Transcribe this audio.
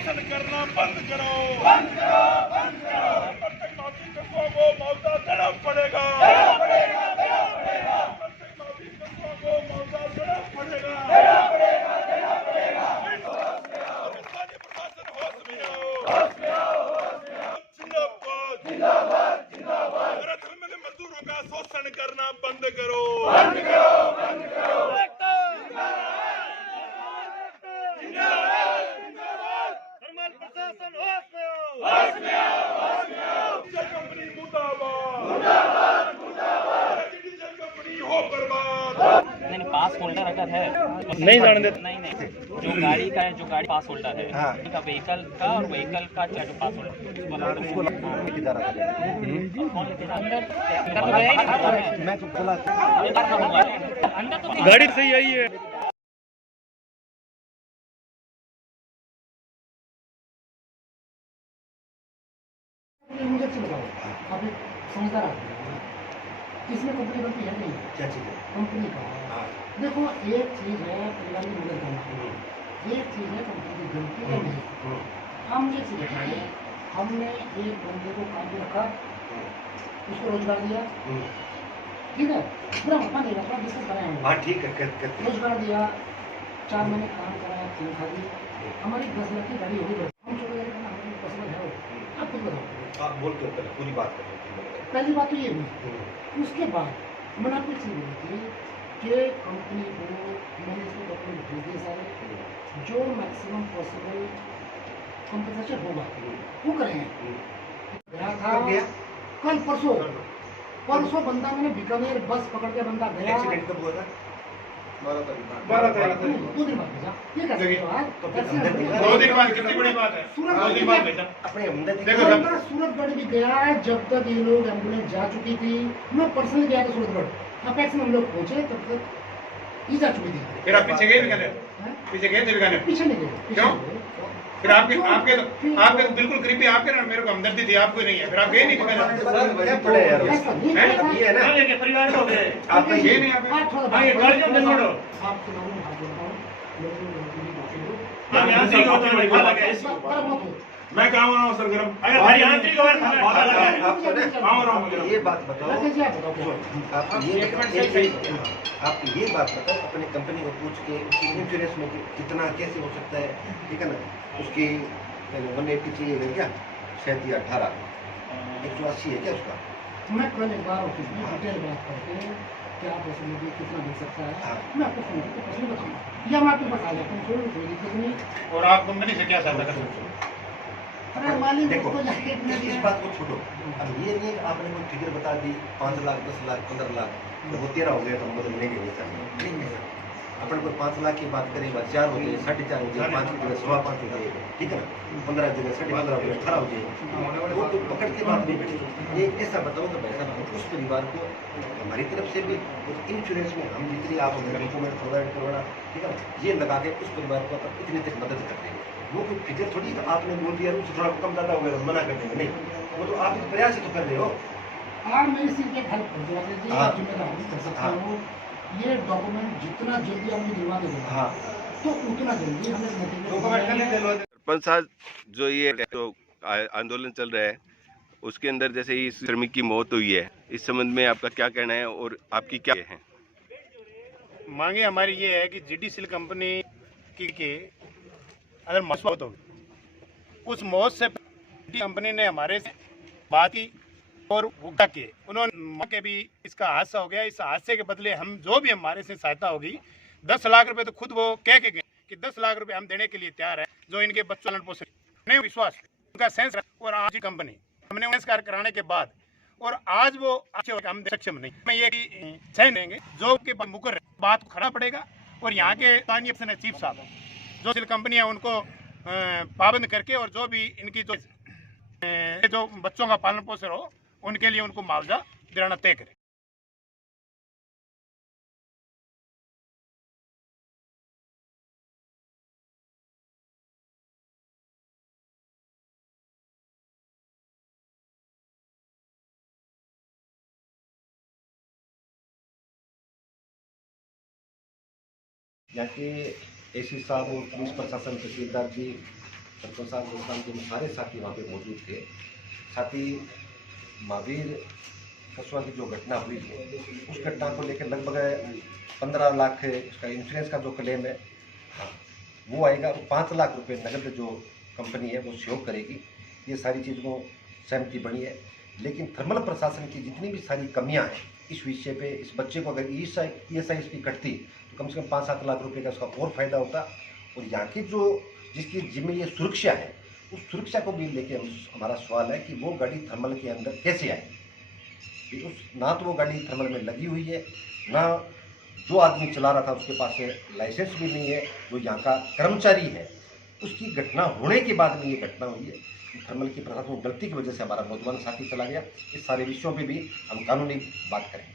शोषण करना बंद करो, बंद करो, बंद करो। प्रत्येक नागरिकों को मुआवजा देना पड़ेगा, देना पड़ेगा, देना पड़ेगा। प्रत्येक नागरिकों को मुआवजा देना पड़ेगा, देना पड़ेगा, देना पड़ेगा। स्थानीय प्रशासन होश में आओ, होश में आओ, होश में आओ। जिंदाबाद, जिंदाबाद, जिंदाबाद। मजदूरों का शोषण करना बंद करो, बंद करो, बंद करो। प्रशासन होश में आओ, होश में आओ, होश में आओ। डीजल कंपनी मुर्दाबाद, मुर्दाबाद, मुर्दाबाद। डीजल कंपनी हो बर्बाद। नहीं, पास होल्डर अगर है नहीं जाने देते। नहीं, जो गाड़ी का है, जो गाड़ी पास होल्डर है, हाँ। का व्हीकल का और व्हीकल का चाहे जो पास होल्डर मैं तो बोला अंदर तो गाड़ी सही आई है। मुझे अच्छी बताओ, आप एक समझदार आदमी हैं। इसमें कंपनी बनती है नहीं? क्या चीज़ है? कंपनी का देखो, एक चीज़ है परिवार की मदद करना, एक चीज़ है कंपनी की गलती है नहीं। हम ये चीज़ बताइए, हमने एक बंदे को काम पे रखा, उसको रोजगार दिया, ठीक है, पूरा मत नहीं रखा, बिजनेस बनाया हमने। हाँ ठीक है, रोजगार दिया, 4 महीने काम कराया, 3 खा दी, हमारी 10 लाख की गाड़ी होगी, हम चले गए, हमारी पसंद है वो। आप खुद बताओ, आप बोल के पूरी बात करें। पहली बात तो ये हुई। उसके बाद मैंने आपको चीज़ बोली थी कि कंपनी को मैंने इसको डॉक्यूमेंट भेज दिए सारे, जो मैक्सिमम पॉसिबल कंपनसेशन होगा वो करें। गया था कल परसों बंदा, मैंने बीकानेर बस पकड़ के बंदा गया। एक्सीडेंट कब हुआ था? 12 तारीख 2 दिन बाद भेजा। ये कैसे हुआ? 2 दिन बाद कितनी बड़ी बात है? 2 दिन बाद भेजा। अपने हमदर्द बंदा सूरतगढ़ भी गया है, जब तक ये लोग एम्बुलेंस जा चुकी थी। मैं पर्सनली गया था सूरतगढ़, अपेक्स में हम लोग पहुंचे तब तक ये जा चुकी थी। फिर आप पीछे गए बीकानेर? पीछे गए थे बीकानेर? पीछे नहीं गए। क्यों? फिर आपके तो बिल्कुल करीबी, आपके ना मेरे को हमदर्दी थी, आपको नहीं है। फिर आप गए नहीं बीकानेर? क्या पड़े यार, ये है ना परिवार हो गए। आप गए नहीं यहाँ पे? मैं कहाँ हो रहा हूँ सरगर्म? ये बात बताओ, आप ये बात बताओ, अपने कंपनी को पूछ के उसकी इंश्योरेंस में कितना कैसे हो सकता है, ठीक है ना? उसकी 180 चाहिए क्या? 37 या 18 180 है क्या उसका? मैं कल एक बार ऑफिस में डिटेल बात करके क्या पैसे मुझे कितना मिल सकता है, मैं आपको फोन करके पैसे बताऊंगा, या मैं आपके पास आ जाता हूँ, कोई दिक्कत नहीं। और आप कंपनी से क्या सहायता कर सकते हो? अरे मालिक देखो, उसको जाके इस बात को छोड़ो। अब ये नहीं कि आपने कोई फिगर बता दी 5 लाख 10 लाख 15 लाख, तो वो 13 हो गया तो हम बदल लेंगे नहीं सर, नहीं है सर। अपन कोई 5 लाख की बात करें, 4 हो जाए, 4.5 हो जाए, 5 की जगह 15.5 हो जाए, ठीक है ना? 15 की जगह 15.5 हो जाए, 18 हो जाए, वो तो पकड़ के बात नहीं बैठी। ये ऐसा बताओ तो भाई साहब, उस परिवार को हमारी तरफ से भी इंश्योरेंस में हम जितनी आप डॉक्यूमेंट प्रोवाइड करवाना, ठीक है ना, ये लगा के उस परिवार को अपन इतने तक मदद कर देंगे। वो कोई फिगर थोड़ी तो आपने बोल दिया उससे थोड़ा कम ज़्यादा हो गया तो मना कर देंगे, नहीं, वो तो आप प्रयास ही तो कर रहे हो। आप मेरी सिर्फ एक हेल्प कर दिया जी, आप जिम्मेदार कर सकते हो, ये डॉक्यूमेंट जितना जल्दी आप दिलवा देंगे तो उतना जल्दी हमें सरपंच साहब, जो ये जो आंदोलन चल रहा है उसके अंदर जैसे ही श्रमिक की मौत हुई है, इस संबंध में आपका क्या कहना है और आपकी क्या है? मांगे हमारी ये है कि जीडीसीएल कंपनी की अगर मौत होगी, उस मौत से कंपनी ने हमारे से बात की और भुगता के उन्होंने के भी इसका हादसा हो गया, इस हादसे के बदले हम जो भी हमारे से सहायता होगी 10 लाख रुपए, तो खुद वो कह के गए कि 10 लाख रुपए हम देने के लिए तैयार है, जो इनके बच्चों पालन पोषण नहीं विश्वास उनका सेंस। और आज ही कंपनी हमने कार्य कराने के बाद और आज वो हम सक्षम नहीं, मैं ये सहन देंगे जो कि मुकर बात को खड़ा पड़ेगा। और यहाँ के स्थानीय चीफ साहब जो सिल कंपनी है उनको पाबंद करके और जो भी इनकी जो बच्चों का पालन पोषण हो उनके लिए उनको मुआवजा दिलाना तय करें। यहाँ के एसी साहब और पुलिस प्रशासन तहसीलदार जी सरपंच साहब मुस्कान के सारे साथी वहाँ पे मौजूद थे। साथ ही महावीर कस्बा की जो घटना हुई है उस घटना को लेकर लगभग 15 लाख उसका इंश्योरेंस का जो क्लेम है, हाँ वो आएगा। और 5 लाख रुपए नगद जो कंपनी है वो सहयोग करेगी। ये सारी चीज़ को सहमति बनी है। लेकिन थर्मल प्रशासन की जितनी भी सारी कमियां हैं इस विषय पे, इस बच्चे को अगर ESI इसकी कटती तो कम से कम 5-7 लाख रुपए का उसका और फायदा होता। और यहाँ की जो जिसकी जिम्मे ये सुरक्षा है उस सुरक्षा को भी लेके हमारा सवाल है कि वो गाड़ी थर्मल के अंदर कैसे आई। उस ना तो वो गाड़ी थर्मल में लगी हुई है, ना जो आदमी चला रहा था उसके पास लाइसेंस भी नहीं है, जो यहाँ का कर्मचारी है उसकी घटना होने के बाद में ये घटना हुई है। थर्मल की प्रशासनिक गलती की वजह से हमारा नौजवान साथी चला गया। इस सारे विषयों पे भी हम कानूनी बात करेंगे।